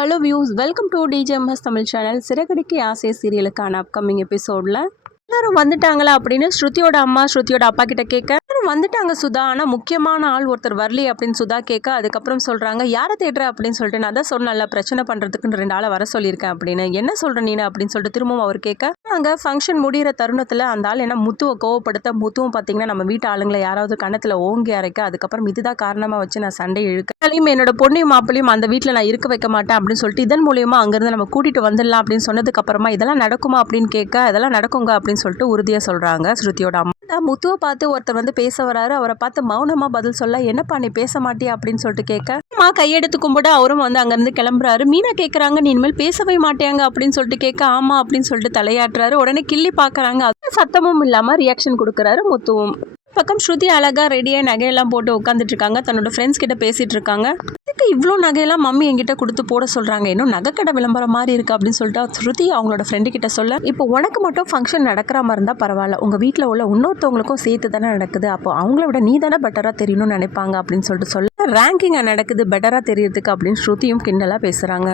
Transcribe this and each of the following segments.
Hello views, welcome to DJMS Tamil channel. Siragadikka Aasai சீரியலுக்கான upcoming எபிசோடில் எல்லாரும் வந்துட்டாங்களா அப்படின்னு ஸ்ருதியோட அம்மா ஸ்ருதியோட அப்பா கிட்ட கேட்க, வந்துட்டாங்க சுதா, ஆனால் முக்கியமான ஆள் ஒருத்தர் வரலையே அப்படின்னு சுதா கேட்க, அதுக்கப்புறம் சொல்கிறாங்க, யாரை தேடுற அப்படின்னு சொல்லிட்டு, நான் தான் சொன்னல பிரச்சனை பண்ணுறதுக்குன்னு 2 ஆளை வர சொல்லியிருக்கேன் அப்படின்னு. என்ன சொல்கிற நீனு அப்படின்னு சொல்லிட்டு திரும்பவும் அவர் கேட்க, அங்கே ஃபங்க்ஷன் முடிகிற தருணத்தில் அந்த ஆள் என்ன முத்துவை கோவப்படுத்த, முத்துவும் பார்த்தீங்கன்னா நம்ம வீட்டு ஆளுங்களை யாராவது கணத்தில் ஓங்கி அரைக்க, அதுக்கப்புறம் இதுதான் காரணமாக வச்சு நான் சண்டை இழுக்க, என்னோட பொண்ணையும் மாப்பிளையும் அந்த வீட்டில் நான் இருக்க வைக்க மாட்டேன் அப்படின்னு சொல்லிட்டு, இதன் மூலியமாக அங்கேருந்து நம்ம கூட்டிகிட்டு வந்துடலாம் அப்படின்னு சொன்னதுக்கப்புறமா, இதெல்லாம் நடக்குமா அப்படின்னு கேட்க, இதெல்லாம் நடக்குங்க அப்படின்னு சொல்லிட்டு உறுதியாக சொல்கிறாங்க ஸ்ருதியோட அம்மா. முத்துவை பார்த்து ஒருத்தர் வந்து பேச வராரு, அவரை பார்த்து மௌனமா பதில் சொல்ல, என்னப்பா நீ பேச மாட்டியா அப்படின்னு சொல்லிட்டு கேட்க, அம்மா கையெடுத்து கும்பிட அவரும் வந்து அங்கேருந்து கிளம்புறாரு. மீனா கேட்குறாங்க, நீ இனிமேல் பேசவே மாட்டியாங்க அப்படின்னு சொல்லிட்டு கேட்க, ஆமா அப்படின்னு சொல்லிட்டு தலையாட்டுறாரு. உடனே கிள்ளி பார்க்குறாங்க, சத்தமும் இல்லாமல் ரியாக்ஷன் கொடுக்குறாரு முத்துவும். பக்கம் ஸ்ருதி அழகா ரெடியாக நகையெல்லாம் போட்டு உட்காந்துட்டு இருக்காங்க, தன்னோட ஃப்ரெண்ட்ஸ் கிட்ட பேசிட்டு இருக்காங்க. இதுக்கு இவ்வளோ நகையெல்லாம் மம்மி என்கிட்ட கொடுத்து போட சொல்றாங்க, இன்னும் நகைக்கடை விளம்பரம் மாதிரி இருக்கு அப்படின்னு சொல்லிட்டு ஸ்ருதி அவங்களோட ஃப்ரெண்டு கிட்ட சொல்ல, இப்போ உனக்கு மட்டும் ஃபங்க்ஷன் நடக்கிற மாதிரி இருந்தால் பரவாயில்ல, உங்க வீட்டில் உள்ள இன்னொருத்தவங்களுக்கும் சேர்த்து தானே நடக்குது, அப்போ அவங்கள விட நீ தானே பெட்டரா தெரியணும்னு நினைப்பாங்க அப்படின்னு சொல்லிட்டு சொல்ல, ரேங்கிங் நடக்குது பெட்டரா தெரியறதுக்கு அப்படின்னு ஸ்ருதியும் கிண்டலா பேசுறாங்க.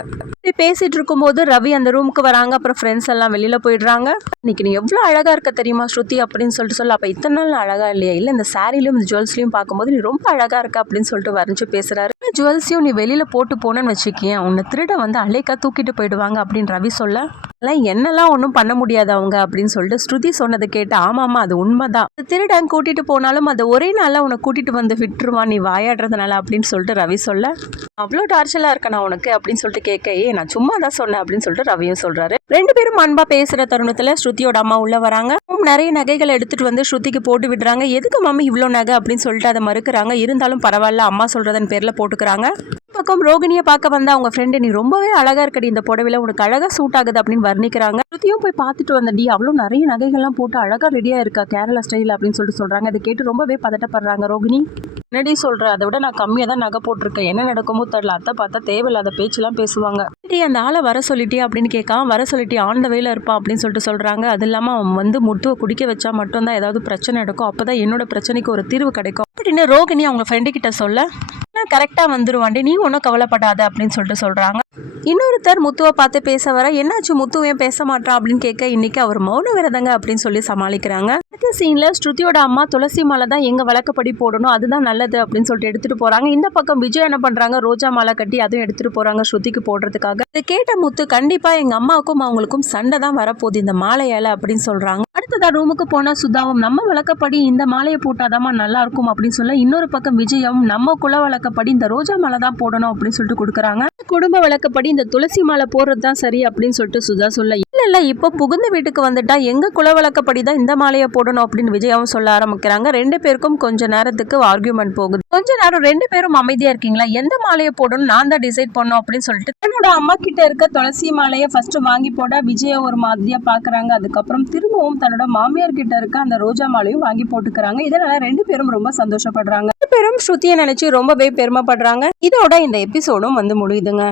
பேசிட்டு இருக்கும்போது ரவி அந்த ரூமுக்கு வராங்க, அப்புறம் ஃப்ரெண்ட்ஸ் எல்லாம் வெளியில போயிடுறாங்க. இன்னைக்கு நீ எவ்வளோ அழகா இருக்க தெரியுமா ஸ்ருதி அப்படின்னு சொல்லிட்டு சொல்ல, அப்போ இத்தனை நாள் அழகா இல்லையா, இல்லை இந்த சாரிலையும் இந்த ஜுவல்ஸ்லையும் பார்க்கும்போது நீ ரொம்ப அழகா இருக்க அப்படின்னு சொல்லிட்டு வரைஞ்சு பேசுறாரு. ஜுவல்ஸையும் நீ வெளியில போட்டு போனேன்னு வச்சுக்கேன், உன்னை திருட வந்து அலைக்கா தூக்கிட்டு போயிடுவாங்க அப்படின்னு ரவி சொல்ல, என்னெல்லாம் ஒன்றும் பண்ண முடியாது அவங்க அப்படின்னு சொல்லிட்டு ஸ்ருதி சொன்னதை கேட்டு, ஆமாம்மா அது உண்மைதான், திருடன் கூட்டிட்டு போனாலும் அதை ஒரே நாளில் உன்னை கூட்டிட்டு வந்து விட்டுருவான் நீ வாயாடுறதுனால அப்படின்னு சொல்லிட்டு ரவி சொல்ல, அவ்வளோ டார்ச்சலாக இருக்க நான் உனக்கு அப்படின்னு சொல்லிட்டு கேட்க, நான் சும்மா தான் சொன்னேன் அப்படின்னு சொல்லிட்டு ரவியும் சொல்றாரு. 2 பேரும் அன்பா பேசுற தருணத்துல ஸ்ருதியோட அம்மா உள்ள வராங்க. நிறைய நகைகள் எடுத்துட்டு வந்து ஸ்ருதிக்கு போட்டு விடுறாங்க. எதுக்கு மம்மி இவ்வளோ நகை அப்படின்னு சொல்லிட்டு அதை மறுக்கிறாங்க. இருந்தாலும் பரவாயில்ல அம்மா சொல்றதன் பேர்ல போட்டுக்கிறாங்க. பக்கம் ரோகிணியை பார்க்க வந்த அவங்க ஃப்ரெண்டு, நீ ரொம்பவே அழகா இருக்கடி இந்த புடவையில, உனக்கு அழகா சூட் ஆகுது அப்படின்னு வர்ணிக்கிறாங்க. ஸ்ருதியும் போய் பார்த்துட்டு வந்தடி, அவ்வளோ நிறைய நகைகள்லாம் போட்டு அழகா ரெடியா இருக்கா கேரளா ஸ்டைல் அப்படின்னு சொல்லிட்டு சொல்றாங்க. அதை கேட்டு ரொம்பவே பதட்டப்படுறாங்க ரோகிணி. என்னடி சொல்ற, அதை விட நான் கம்மியாக தான் நகை போட்டிருக்கேன், என்ன நடக்குமோ தெரியல, அத்தை பார்த்தா தேவையில்லாத பேச்செல்லாம் பேசுவாங்க. அந்த ஆளை வர சொல்லிட்டே அப்படின்னு கேட்கான், வர சொல்லிட்டே ஆன் த வேல இருப்பான் அப்படின்னு சொல்லிட்டு சொல்றாங்க. அது இல்லாமல் அவன் வந்து முத்துவை குடிக்க வச்சா மட்டும்தான் ஏதாவது பிரச்சனை நடக்கும், அப்போதான் என்னோட பிரச்சனைக்கு ஒரு தீர்வு கிடைக்கும் அப்படின்னு ரோகிணி அவங்க ஃப்ரெண்டு கிட்ட சொல்ல, நான் கரெக்டாக வந்துருவாண்டி நீ ஒன்றும் கவலைப்படாத அப்படின்னு சொல்லிட்டு சொல்றாங்க. இன்னொருத்தர் முத்துவை பார்த்து பேச வர, என்னாச்சு முத்துவையும் பேச மாட்டான் அப்படின்னு கேட்க, இன்னைக்கு அவர் மௌன விரதங்க அப்படின்னு சொல்லி சமாளிக்கிறாங்க. அடுத்த சீன்ல ஸ்ருதியோட அம்மா துளசி மாலை தான் எங்க வழக்கப்படி போடணும், அதுதான் நல்லது அப்படின்னு சொல்லிட்டு எடுத்துட்டு போறாங்க. இந்த பக்கம் விஜய் என்ன பண்றாங்க, ரோஜா மாலை கட்டி அதுவும் எடுத்துட்டு போறாங்க ஸ்ருதிக்கு போடுறதுக்காக. இதை கேட்ட முத்து, கண்டிப்பா எங்க அம்மாவுக்கும் அவங்களுக்கும் சண்டை தான் வரப்போகுது இந்த மாலையால அப்படின்னு சொல்றாங்க. அடுத்ததா ரூமுக்கு போனா சுதாவும், நம்ம வழக்கப்படி இந்த மாலையை போட்டாதாமா நல்லா இருக்கும் அப்படின்னு சொல்ல, இன்னொரு பக்கம் விஜயம், நம்ம குல வழக்கப்படி இந்த ரோஜா மாலை தான் போடணும் அப்படின்னு சொல்லிட்டு கொடுக்குறாங்க. குடும்ப வழக்கப்படி இந்த துளசி மாலை போடுறது தான் சரி அப்படின்னு சொல்லிட்டு சுதா சொல்ல, இல்ல இப்போ புகுந்த வீட்டுக்கு வந்துட்டா எங்க குல வழக்கப்படி தான் இந்த மாலையை போடணும் அப்படின்னு விஜயாவும் சொல்ல ஆரம்பிக்கிறாங்க. 2 பேருக்கும் கொஞ்ச நேரத்துக்கு ஆர்கியூமெண்ட் போகுது. கொஞ்ச நேரம் 2 பேரும் அமைதியா இருக்கீங்களா, எந்த மாலையை போடணும் நான் தான் டிசைட் பண்ணணும் அப்படின்னு சொல்லிட்டு என்னோட அம்மா கிட்ட இருக்க துளசி மாலையை ஃபர்ஸ்ட் வாங்கி போட விஜயா ஒரு மாதிரியா பாக்குறாங்க. அதுக்கப்புறம் திரும்பவும் தன்னோட மாமியார் கிட்ட இருக்க அந்த ரோஜா மாலையும் வாங்கி போட்டுக்கிறாங்க. இதனால 2 பேரும் ரொம்ப சந்தோஷப்படுறாங்க. 2 பேரும் ஸ்ருதியை நினைச்சு ரொம்பவே பெருமைப்படுறாங்க. இதோட இந்த எபிசோடும் வந்து முடியுதுங்க.